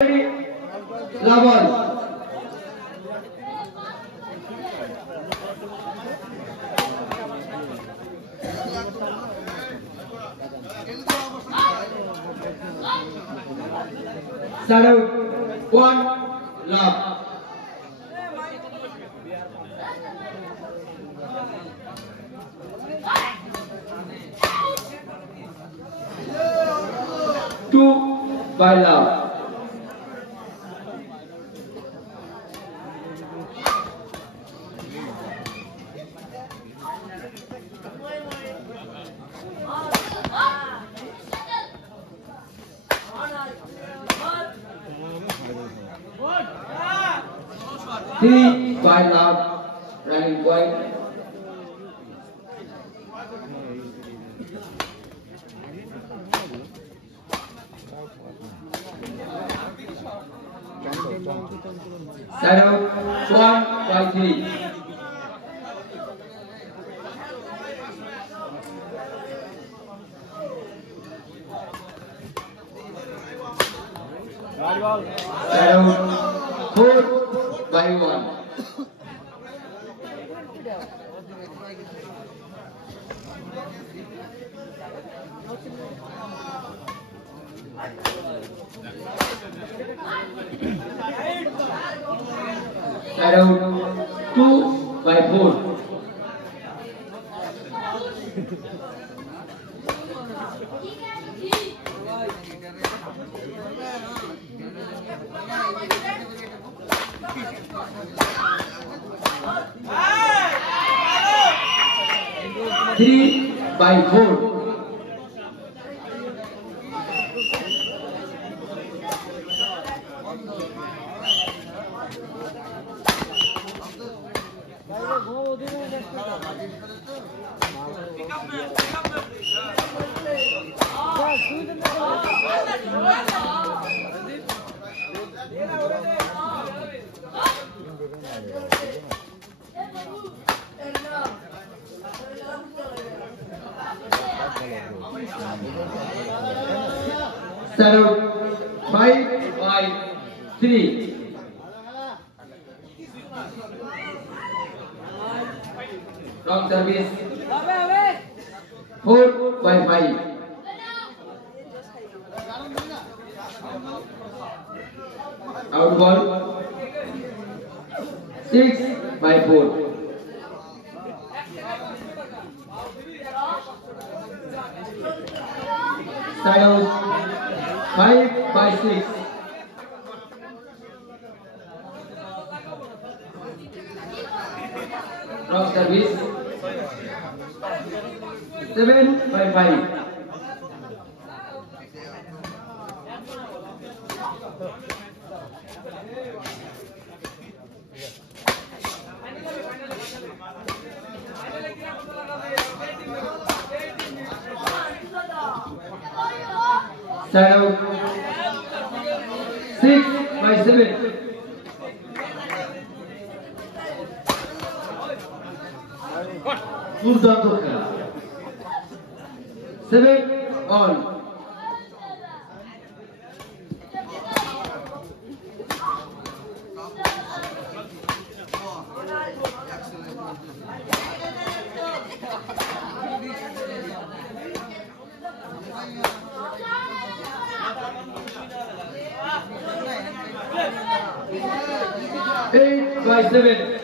Level. Shadow 1 love. Two by love. Three by love. Running point. Shadow 1 by 3. Shadow 4 by 1. Shadow 2 by 4. Three by 4. Shadow 5 by 3. Wrong service. 4 by 5. Out ball. 6 by 4. Shadow 5 by 6. Wrong service. 7 by 5. Shadow 6 by 7. দুর্দান্ত খেলা 7 on. Eight by 7.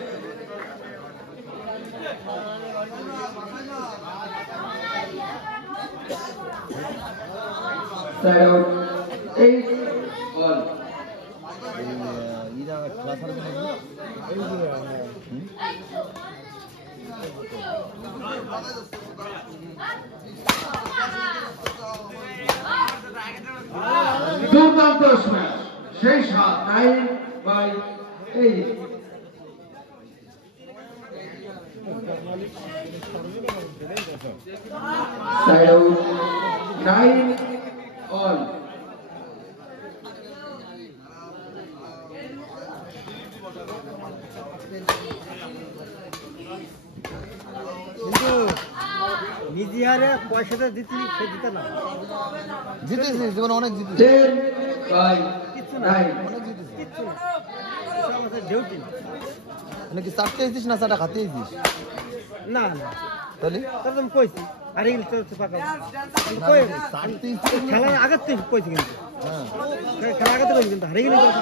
Side out 8 on. দুর্দান্ত smash শেষ হাত 9 by 8. Side out 9 on. নিজে পয়সাটা দিতে না জিতেছিস জীবনে অনেক জিতেছিস 10 by 9 কিচ্ছু না সব আছে ডিউটি মানে কি চারটে দিস না চারটা খাতে দিস না না তাহলে তোর তুমি কইছি আরে গেলে চলছে পাকা কই চারটে খেলার আগের থেকে কইছি কিন্তু হ্যাঁ খেলা আগের থেকে কইছি কিন্তু হারিয়ে গেলে চলছে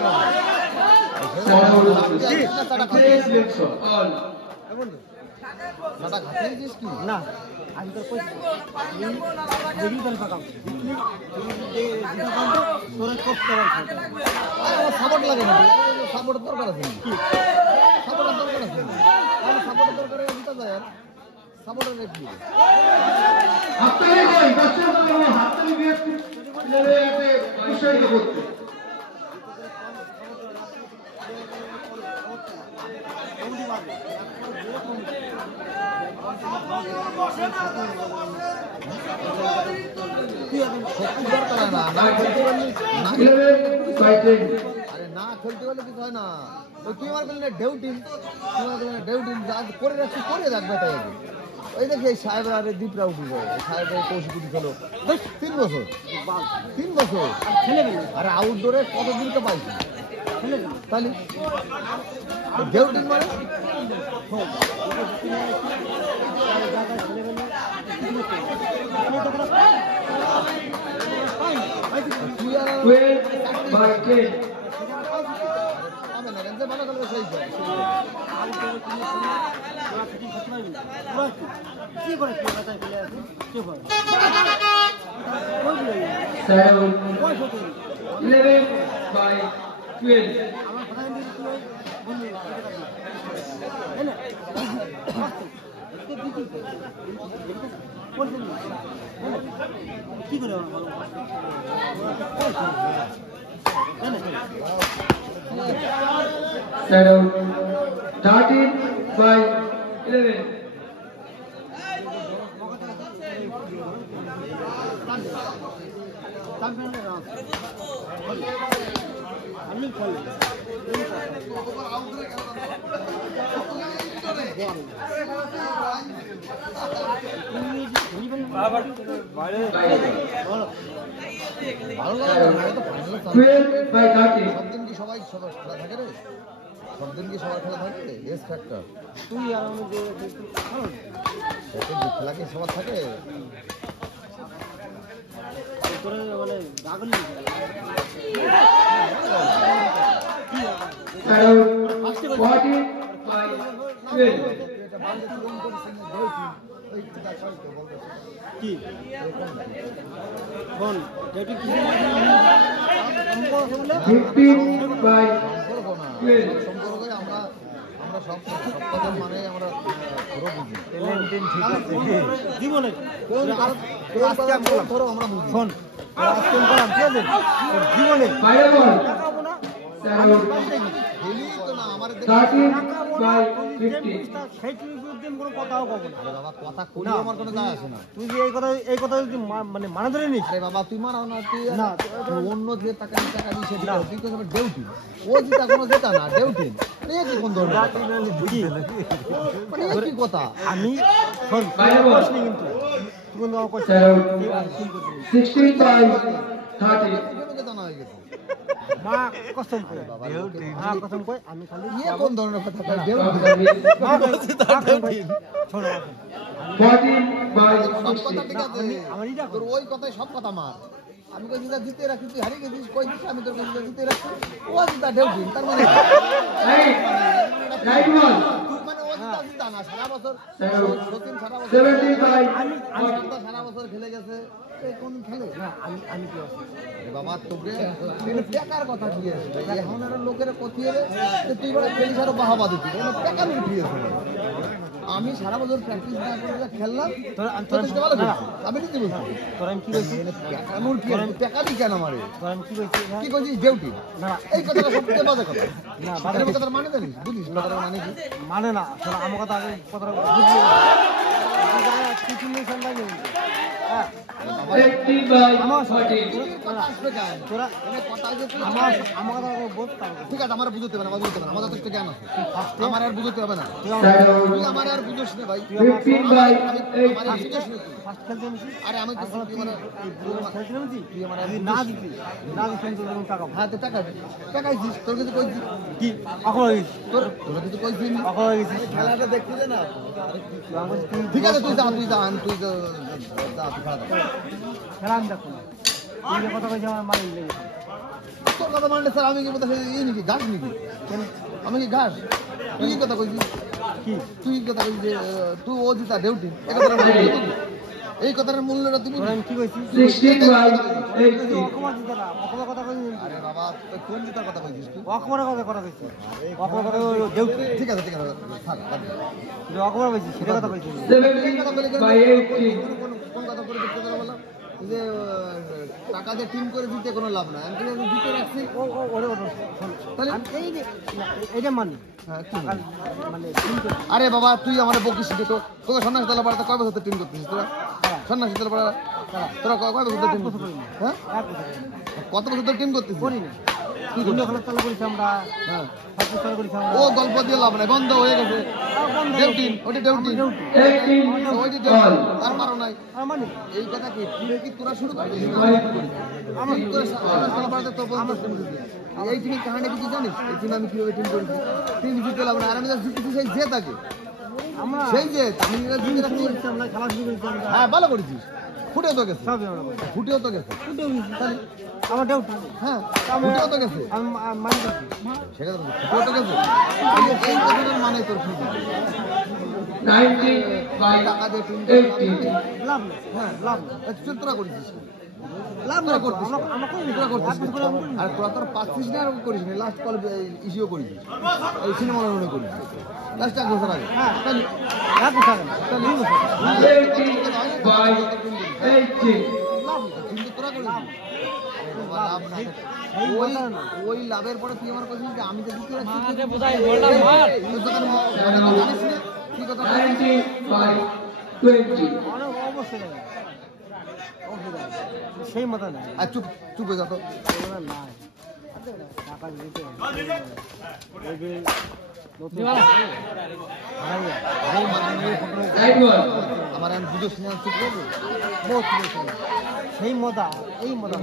পাকা all এখন চারটা খাতে দিস কি না আমি তো কইছি দেখি তাহলে পাকা তোরা কষ্ট করার আমার সাপোর্ট লাগে না সাপোর্টের দরকার আছে কি সাপোর্টের দরকার আছে আমি সাপোর্টের দরকার দিতে যায় আর সাপোর্টের রেখি হাততালি কই দর্শক বন্ধু হাততালি দিয়ে প্লেয়ারকে উৎসাহিত করতে সত্যি দরকার হয় না না খেলতে পারলে না 11 by 10 আরে না খেলতে পারলে কিছু হয় না ওই তুই আমার বললে ডিউটি তুই আমার বললে ডিউটি আজ করে রাখছি করে রাখবে তাই আগে ওই দেখি এই সাহেবরা আরে দীপরা উঠি যায় সাহেবের কৌশিক উঠি খেলো 3 বছর 3 বছর খেলে গেলে আরে আউটডোরে কতদিন তো পাইছি খেলে গেলে তাহলে ডিউটি মানে তুই আর 12 by 10 আমি না রেঞ্জে ভালো খেলবে সেই কি করে কি কথা বলে কি করে 11 by 12 আমার কথা বলি বন্ধু না কি করে Shadow 13 by 11 আমি খেলি ভালো লাগে না তো ফাইনালে 12 by 13 সব দিন কি সবাই সবার খেলা থাকে রে সব দিন কি সবার খেলা থাকে এস ফ্যাক্টর তুই আর আমি যে খেলা কি সবার থাকে তোরে মানে গাগল Shadow 14 by 12 কি কোন যেটি কি আমকো বলে 15 by সম্পর্ক না 12 সম্পর্ক আমরা আমরা সব সপ্তাহের মানে আমরা পুরো বুঝি লেনদেন ঠিক আছে জীবনে আজকে আমরা বুঝি শোন আজকে করলাম ঠিক আছে জীবনে বাইরে বল টাকাবো না Shadow খেলি তো না আমার 13 by 15 সেই বিরুদ্ধে কোনো কথাও কব না আরে বাবা কথা কই আমার কোনো যায় আসে না তুই যে এই কথা যদি মানে মানে ধরে নিস আরে বাবা তুই মানাও না তুই না, অন্য যে টাকা দিছে দিল তুই তো আমার ডিউটি ও জিতা কোনো জেতা না ডিউটি মানে কি কোন ধরনের কথা? মানে এ কি কথা আমি শোন বাইরে বল। করিসনি কিন্তু তুই কিন্তু আমার কইছিস Shadow কি করছিস? 16 by 30 কেন জেতা না হয়ে গেছে মা কসম করে বাবা মা কসম কই আমি খালি ইয়ে কোন ধরনের কথা কয় ডিউটি মা কসম কই শোন 14 by সব কথা 16 ঠিক আছে আমার ইটা তোর ওই কথাই সব কথা মার আমি কই জিতা জিতে রাখি তুই হারিয়ে গেছিস কই দিস আমি তোর কাছে জিতে রাখি ও জিতা ডিউটি তার মানে কি? right ball তুই মানে ও জিতা জিতা না সারা বছর Shadow সচিন সারা বছর 17 by আমি সারা বছর খেলে গেছে এই কোন খেলে না আমি কি আছি আরে বাবা তোকে টাকার কথা দিয়েছে এখন আর লোকের কথিয়ে যে তুই বলে খেলিস আরো বাহাবা দিতি টাকা উঠিয়েছে আমি সারা বছর প্র্যাকটিস না করে খেললাম তোর তোর ভালো আমি নিজে বলছি তোর আমি কি কইছি টাকা নুর কি টাকা দি কেন আমারে তোর আমি কি কইছি কি কইছিস ডিউটি না এই কথাটা সবচেয়ে বাজে কথা না বাজে কথার মানে জানিস বুঝিস কথার মানে কি মানে না শোন আমার কথা আগে কথাটা বুঝলি কিছু নেই সন্ধান নেই হ্যাঁ 18 by আমার 14 কথা আসবে কেন তোরা এনে কথা যে তুই আমার আমার কথা বলতে ঠিক আছে আমার বুঝতে হবে না বুঝতে হবে না আমার যথেষ্ট জ্ঞান আছে আমার আর বুঝতে হবে না Shadow তুই আমার আর বুঝিস না ভাই 15 by আমি 8 আমার আর বুঝিস না তুই। ফার্স্ট খেলতে নেমেছি আরে আমি তো তুই মানে খেলতে নেমেছি তুই আমার যদি না দিতি তোর টাকা পাবো। হ্যাঁ তো টাকাইছিস তোর কিছু কইছিস কি অখর হয়ে গেছি তোর কিছু কইছিস অখর হয়ে গেছি খেলাটা দেখছিলে না আমি বলছি, তুই ঠিক আছে তুই যা তুই যা তুই যা তুই খেলা দেখ। খেলা আমি দেখো না তুই যে কথা কইছি আমার মাইন্ড লেগে গেছে। তোর কথা মানে স্যার আমি কি বলতে এই নাকি ঘাস নাকি কেন আমি কি ঘাস তুই কি কথা কইছিস কি তুই কি কথা কইছিস যে তুই ও জিতা ডিউটি এই কথার মূল্যটা তুমি তোর আমি কি কইছি 16 by 18. অকমার দিতে না অকমার কথা কইছি আরে বাবা তুই কোন জিতার কথা কইছিস তুই অকমারের কথা কইছি অকমার কথা দেউটি ঠিক আছে থাক বাদ দে। তুই অকমার কইছি সেটা কথা কইছি 17 by 18. কোন কথা করে দিতে কথা বলো যে টাকা দিয়ে টিম করে দিতে কোনো লাভ নাই আমি যদি দিতে রাখছি ওরে ওরে তাহলে আমি এই যে এইটা মানি হ্যাঁ কি টাকা মানে কিন্তু আরে বাবা তুই আমার বকিস যে তো তোকে সন্ন্যাসী দল পাড়াতে কয় বছর টিম করতেছিস তোরা সন্ন্যাসী দল পাড়া তোরা কয় বছর টিম করতেছিস হ্যাঁ এক বছর কত বছর ধরে টিম করতেছিস করি না বিভিন্ন খেলা চালু করেছি আমরা হ্যাঁ সার্ভিস চালু করেছি আমরা ও গল্প দিয়ে লাভ নাই বন্ধ হয়ে গেছে ডিউটি ওটা ডিউটি 18 ওই যে ডিউটি আর পারো নাই আর মানি এই কথা কি টিম কি তোরা শুরু করছিস আমার তোরা সন্ন্যাসী দল পাড়াতে তো বন্ধ এই টিমের কাহিনী কিছু জানিস এই টিম আমি কিভাবে টিম করেছি টিম জিতে লাভ না আর আমি যা জিতেছি সেই যে থাকে আমরা সেই যে আমি জিতে রাখছি করেছি আমরা খেলা শুরু করেছি আমরা হ্যাঁ ভালো করেছিস ফুটেও তো গেছে সবই আমরা করেছি। ফুটেও তো গেছে উঠেও গেছি তাহলে আমার ডিউটি হ্যাঁ ফুটেও তো গেছে আমি মানি করছি সেটা তো ফুটেও তো গেছে এই কথাটার মানে তোর কি 19 by টাকা দিয়ে টিম 18. লাভ নেই হ্যাঁ লাভ নেই চুপ তোরা করেছিস লাভ তোরা নেই করতিস আমরা আমরা করি তোরা করতিস এক বছর করে আমরা করি না। আর তোরা তোর পাচ্ছিস না আর করিস না লাস্ট কল ইস্যুও করেছিস এই সিনেমা মনে করিস লাস্ট এক বছর আগে হ্যাঁ তাহলে এক বছর আগে না, দুই বছর 18 by 18. লাভ নেই কিন্তু তোরা করেছিস লাভ নাই এই ওই কথা না। ওই লাভের পরে তুই আমার কইছিস যে আমি তো দিতে রাখছি জানিস না কি কথা 19 by 20. অনেক অবশ্যই লাগে অবশ্যই লাগে সেই মতো নাই আর চুপ চুপ হয়ে যা তো ওরা নাই টাকা দিতে এই যে নতুন হারাইয়া এই Right one. আমার আমি বুঝে শুনে চুপ করবো বহুত সেই মজা এই মজা